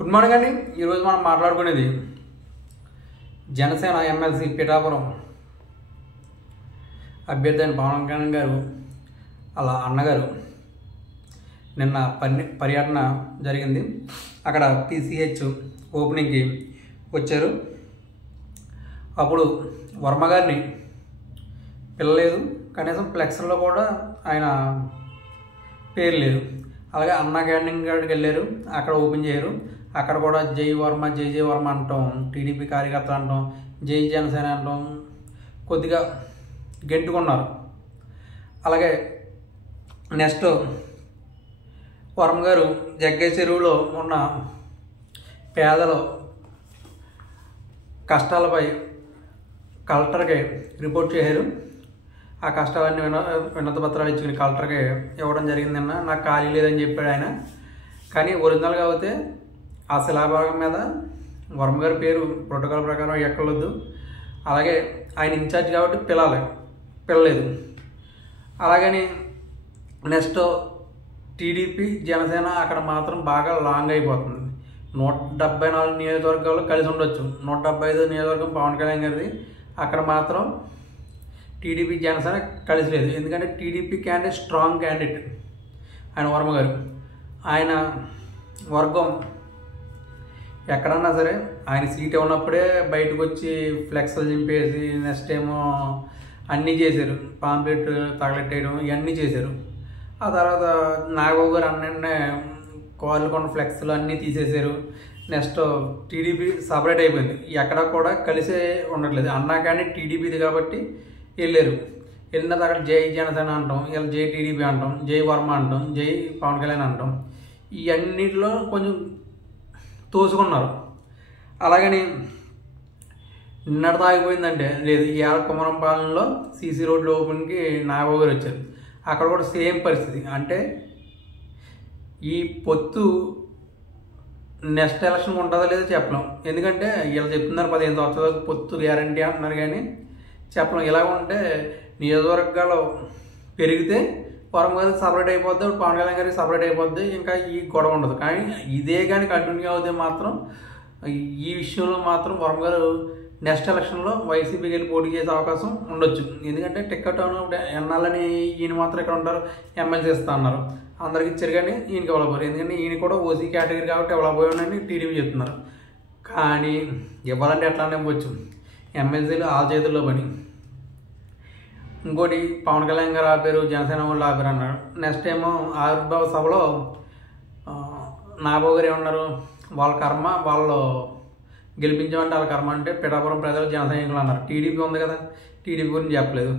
Good morning అండి. ఈరోజు మనం మాట్లాడుకునేది జనసేన ఎమ్మెల్సీ పిఠాపురం అభ్యర్థి అయిన పవన్ కళ్యాణ్ గారు అలా అన్నగారు నిన్న పర్యటన జరిగింది. అక్కడ PCH ఓపెనింగ్కి వచ్చారు. అప్పుడు వర్మ గారిని పిలలేదు, కనీసం ఫ్లెక్స్లో కూడా ఆయన పేరు లేదు. అలాగే అన్న క్యాంటీన్ కాడికి వెళ్ళారు, అక్కడ ఓపెన్ చేయరు. అక్కడ కూడా జై వర్మ జై జై వర్మ అంటాం, టీడీపీ కార్యకర్తలు అంటాం, జై జనసేన అంటాం, కొద్దిగా గెంటుకున్నారు. అలాగే నెక్స్ట్ వర్మ గారు జగ్గయ్య చెరువులో ఉన్న పేదల కష్టాలపై కలెక్టర్కి రిపోర్ట్ చేశారు. ఆ కష్టాలన్నీ వినతి పత్రాలు ఇచ్చుకుని కలెక్టర్కి ఇవ్వడం జరిగిందన్న. నాకు ఖాళీ లేదని చెప్పాడు ఆయన. కానీ ఒరిజినల్గా అయితే ఆ శిలాభాగం మీద వర్మ గారి పేరు ప్రోటోకాల్ ప్రకారం ఎక్కలేదు. అలాగే ఆయన ఇన్ఛార్జ్ కాబట్టి పిలలేదు. అలాగని నెక్స్ట్ టీడీపీ జనసేన అక్కడ మాత్రం బాగా లాంగ్ అయిపోతుంది. 174 నియోజకవర్గాలు కలిసి ఉండొచ్చు, 175 నియోజకవర్గం పవన్ కళ్యాణ్ గారిది. అక్కడ మాత్రం టీడీపీ జనసేన కలిసి లేదు. ఎందుకంటే టీడీపీ క్యాండిడేట్ స్ట్రాంగ్ క్యాండిడేట్ ఆయన వర్మ గారు. ఆయన వర్గం ఎక్కడన్నా సరే ఆయన సీట్ ఉన్నప్పుడే బయటకు వచ్చి ఫ్లెక్స్లు చింపేసి నెక్స్ట్ ఏమో అన్నీ చేశారు, పాంప్లెట్ తగలెట్టేయడం ఇవన్నీ చేశారు. ఆ తర్వాత నాగబాబు గారు అన్నీ కోళ్ళకొండ ఫ్లెక్స్లు అన్నీ తీసేశారు. నెక్స్ట్ టీడీపీ సపరేట్ అయిపోయింది, ఎక్కడ కూడా కలిసే ఉండట్లేదు. అన్నా కానీ టీడీపీది కాబట్టి వెళ్ళారు. వెళ్ళిన అక్కడ జై జనసేన అంటాం, ఇలా జై టీడీపీ అంటాం, జై వర్మ అంటాం, జై పవన్ కళ్యాణ్ అంటాం. ఇవన్నిటిలో కొంచెం తోసుకున్నారు. అలాగని నిన్నటి ఆగిపోయిందంటే లేదు. ఇవాళ కుమరంపాలెంలో సీసీ రోడ్లు ఓపెన్కి నాగబాబు గారు వచ్చారు. అక్కడ కూడా సేమ్ పరిస్థితి. అంటే ఈ పొత్తు నెక్స్ట్ ఎలక్షన్ ఉంటుందో లేదో చెప్పలేం. ఎందుకంటే ఇలా చెప్తున్నారు 15 సంవత్సరాలకు పొత్తు గ్యారంటీ అంటున్నారు, కానీ చెప్పలేం. ఇలా ఉంటే నియోజకవర్గాలు పెరిగితే వర్మ గారికి సపరేట్ అయిపోద్ది, పవన్ కళ్యాణ్ గారికి సపరేట్ అయిపోద్ది, ఇంకా ఈ గొడవ ఉండదు. కానీ ఇదే కానీ కంటిన్యూ అవుతే మాత్రం ఈ విషయంలో మాత్రం వర్మ గారు నెక్స్ట్ ఎలక్షన్లో వైసీపీకి వెళ్ళి పోటీ చేసే అవకాశం ఉండొచ్చు. ఎందుకంటే టికెట్ ఎన్నాలని ఈయన మాత్రం ఇక్కడ ఉంటారు, ఎమ్మెల్సీ ఇస్తా అన్నారు, అందరికి ఇచ్చారు కానీ ఈయనకి ఇవ్వలేకపోయారు. ఎందుకంటే ఈయన కూడా ఓసీ కేటగిరీ కాబట్టి ఇవ్వలేకపోయాడని టీడీపీ చెప్తున్నారు. కానీ ఇవ్వాలంటే ఎట్లానే ఇవ్వచ్చు, ఎమ్మెల్సీలు ఆ చేతుల్లో పని. ఇంకోటి పవన్ కళ్యాణ్ గారు ఆపారు, జనసేన వాళ్ళు ఆపారు అన్నారు. నెక్స్ట్ ఏమో ఆవిర్భావ సభలో నాగబాబు గారు ఏమన్నారు, వాళ్ళ కర్మ వాళ్ళు గెలిపించామంటే వాళ్ళ కర్మ అంటే పిఠాపురం ప్రజలు జనసైనికులు అన్నారు. టీడీపీ ఉంది కదా, టీడీపీ గురించి చెప్పలేదు.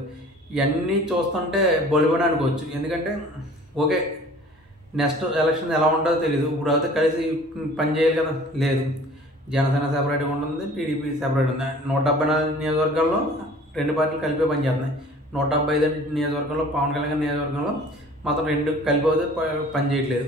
ఇవన్నీ చూస్తుంటే బొలిబడి అనుకోవచ్చు. ఎందుకంటే ఓకే నెక్స్ట్ ఎలక్షన్ ఎలా ఉంటుందో తెలియదు. ఇప్పుడు అయితే కలిసి పని చేయాలి కదా, లేదు. జనసేన సెపరేట్గా ఉంటుంది, టీడీపీ సెపరేట్ ఉంది. 174 నియోజకవర్గాల్లో రెండు పార్టీలు కలిపే పని చేస్తున్నాయి. 175 నియోజకవర్గంలో పవన్ కళ్యాణ్ నియోజకవర్గంలో మాత్రం రెండు కలిపి పని చేయట్లేదు.